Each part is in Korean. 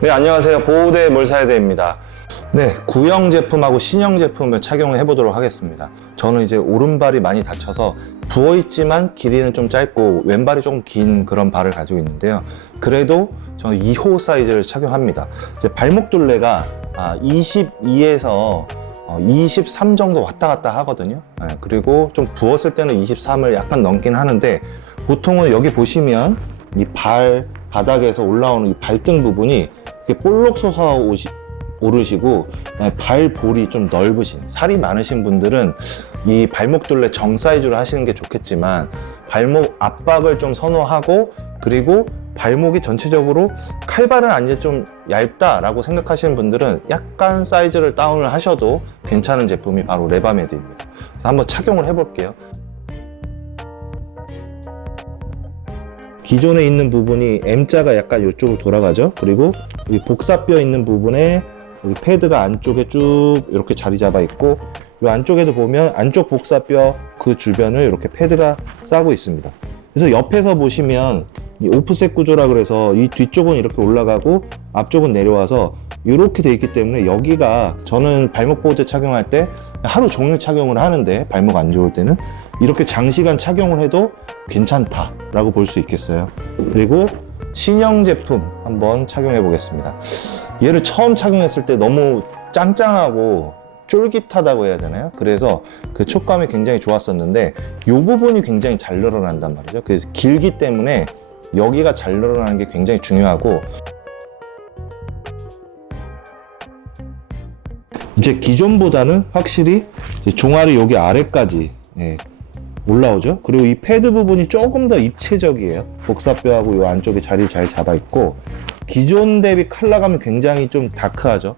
네, 안녕하세요. 보호대 몰사회대입니다. 네, 구형 제품하고 신형 제품을 착용을 해보도록 하겠습니다. 저는 이제 오른발이 많이 다쳐서 부어있지만 길이는 좀 짧고 왼발이 조금 긴 그런 발을 가지고 있는데요. 그래도 저는 2호 사이즈를 착용합니다. 발목 둘레가 22에서 23 정도 왔다 갔다 하거든요. 네, 그리고 좀 부었을 때는 23을 약간 넘긴 하는데 보통은 여기 보시면 이 발 바닥에서 올라오는 이 발등 부분이 볼록 솟아 오르시고 발볼이 좀 넓으신 살이 많으신 분들은 이 발목 둘레 정 사이즈로 하시는 게 좋겠지만 발목 압박을 좀 선호하고 그리고 발목이 전체적으로 칼발은 아닌데 좀 얇다라고 생각하시는 분들은 약간 사이즈를 다운을 하셔도 괜찮은 제품이 바로 레바메드입니다. 그래서 한번 착용을 해볼게요. 기존에 있는 부분이 M자가 약간 이쪽으로 돌아가죠. 그리고 이 복사뼈 있는 부분에 여기 패드가 안쪽에 쭉 이렇게 자리 잡아 있고 이 안쪽에도 보면 안쪽 복사뼈 그 주변을 이렇게 패드가 싸고 있습니다. 그래서 옆에서 보시면 이 오프셋 구조라 그래서 이 뒤쪽은 이렇게 올라가고 앞쪽은 내려와서 이렇게 돼 있기 때문에 여기가 저는 발목 보호대 착용할 때 하루 종일 착용을 하는데 발목 안 좋을 때는 이렇게 장시간 착용을 해도 괜찮다라고 볼 수 있겠어요. 그리고 신형 제품 한번 착용해 보겠습니다. 얘를 처음 착용했을 때 너무 짱짱하고 쫄깃하다고 해야 되나요? 그래서 그 촉감이 굉장히 좋았었는데 이 부분이 굉장히 잘 늘어난단 말이죠. 그래서 길기 때문에 여기가 잘 늘어나는 게 굉장히 중요하고 이제 기존보다는 확실히 이제 종아리 여기 아래까지 예, 올라오죠. 그리고 이 패드 부분이 조금 더 입체적이에요. 복사뼈하고 이 안쪽에 자리 잘 잡아 있고 기존 대비 컬러감이 굉장히 좀 다크하죠.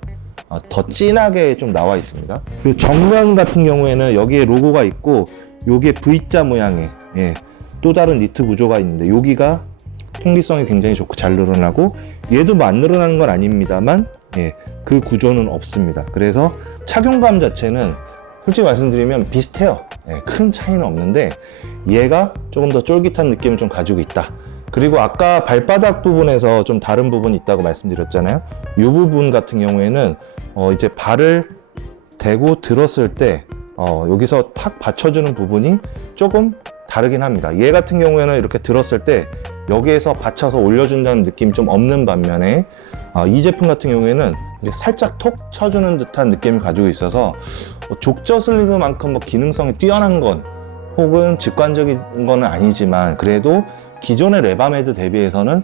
어, 더 진하게 좀 나와 있습니다. 그리고 정면 같은 경우에는 여기에 로고가 있고 요게 V자 모양의 예, 또 다른 니트 구조가 있는데 여기가 통기성이 굉장히 좋고 잘 늘어나고 얘도 뭐 안 늘어나는 건 아닙니다만 예, 그 구조는 없습니다. 그래서 착용감 자체는 솔직히 말씀드리면 비슷해요. 예, 큰 차이는 없는데 얘가 조금 더 쫄깃한 느낌을 좀 가지고 있다. 그리고 아까 발바닥 부분에서 좀 다른 부분이 있다고 말씀드렸잖아요. 이 부분 같은 경우에는 어, 이제 발을 대고 들었을 때 어, 여기서 탁 받쳐주는 부분이 조금 다르긴 합니다. 얘 같은 경우에는 이렇게 들었을 때 여기에서 받쳐서 올려준다는 느낌이 좀 없는 반면에 어, 이 제품 같은 경우에는 살짝 톡 쳐주는 듯한 느낌을 가지고 있어서 뭐 족저 슬리브만큼 뭐 기능성이 뛰어난 건 혹은 직관적인 거는 아니지만 그래도 기존의 레바메드 대비해서는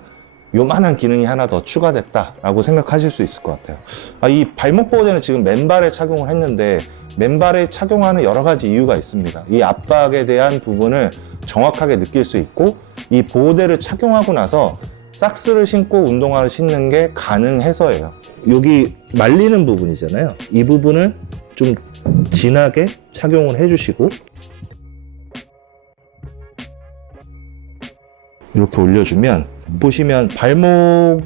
요만한 기능이 하나 더 추가됐다라고 생각하실 수 있을 것 같아요. 아, 이 발목 보호대는 지금 맨발에 착용을 했는데 맨발에 착용하는 여러 가지 이유가 있습니다. 이 압박에 대한 부분을 정확하게 느낄 수 있고 이 보호대를 착용하고 나서 삭스를 신고 운동화를 신는 게 가능해서예요. 여기 말리는 부분이잖아요. 이 부분을 좀 진하게 착용을 해주시고 이렇게 올려주면 보시면 발목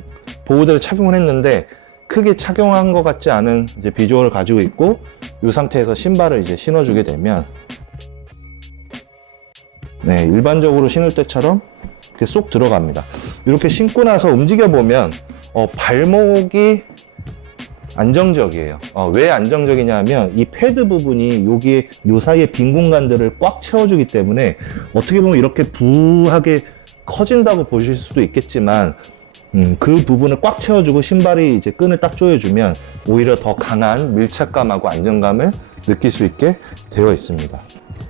보호대를 착용을 했는데 크게 착용한 것 같지 않은 이제 비주얼을 가지고 있고 이 상태에서 신발을 이제 신어주게 되면 네 일반적으로 신을 때처럼 이렇게 쏙 들어갑니다. 이렇게 신고 나서 움직여 보면 어, 발목이 안정적이에요. 어, 왜 안정적이냐면 이 패드 부분이 여기에 요 사이에 빈 공간들을 꽉 채워주기 때문에 어떻게 보면 이렇게 부하게 커진다고 보실 수도 있겠지만 음, 그 부분을 꽉 채워주고 신발이 이제 끈을 딱 조여주면 오히려 더 강한 밀착감하고 안정감을 느낄 수 있게 되어 있습니다.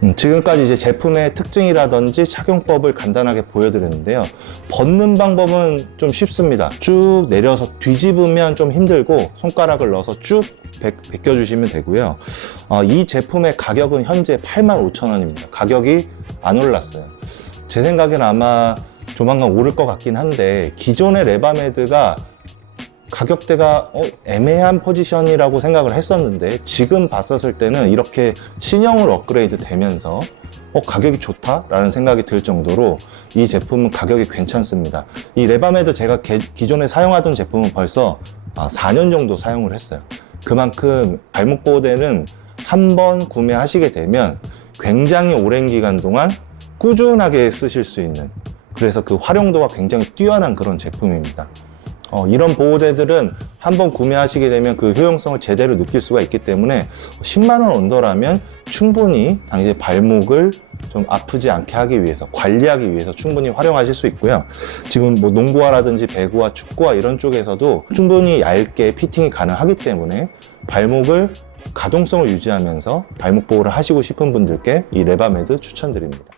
음, 지금까지 이제 제품의 특징이라든지 착용법을 간단하게 보여드렸는데요. 벗는 방법은 좀 쉽습니다. 쭉 내려서 뒤집으면 좀 힘들고 손가락을 넣어서 쭉 벗, 벗겨주시면 되고요. 어, 이 제품의 가격은 현재 85,000원입니다. 가격이 안 올랐어요. 제 생각엔 아마 조만간 오를 것 같긴 한데 기존의 레바메드가 가격대가 어, 애매한 포지션이라고 생각을 했었는데 지금 봤었을 때는 이렇게 신형으로 업그레이드 되면서 어, 가격이 좋다라는 생각이 들 정도로 이 제품은 가격이 괜찮습니다. 이 레바메드 제가 개- 기존에 사용하던 제품은 벌써 아, 4년 정도 사용을 했어요. 그만큼 발목 보호대는 한 번 구매하시게 되면 굉장히 오랜 기간 동안 꾸준하게 쓰실 수 있는 그래서 그 활용도가 굉장히 뛰어난 그런 제품입니다. 어, 이런 보호대들은 한번 구매하시게 되면 그 효용성을 제대로 느낄 수가 있기 때문에 10만 원 언더라면 충분히 당신의 발목을 좀 아프지 않게 하기 위해서 관리하기 위해서 충분히 활용하실 수 있고요. 지금 뭐 농구화라든지 배구화, 축구화 이런 쪽에서도 충분히 얇게 피팅이 가능하기 때문에 발목을 가동성을 유지하면서 발목 보호를 하시고 싶은 분들께 이 레바메드 추천드립니다.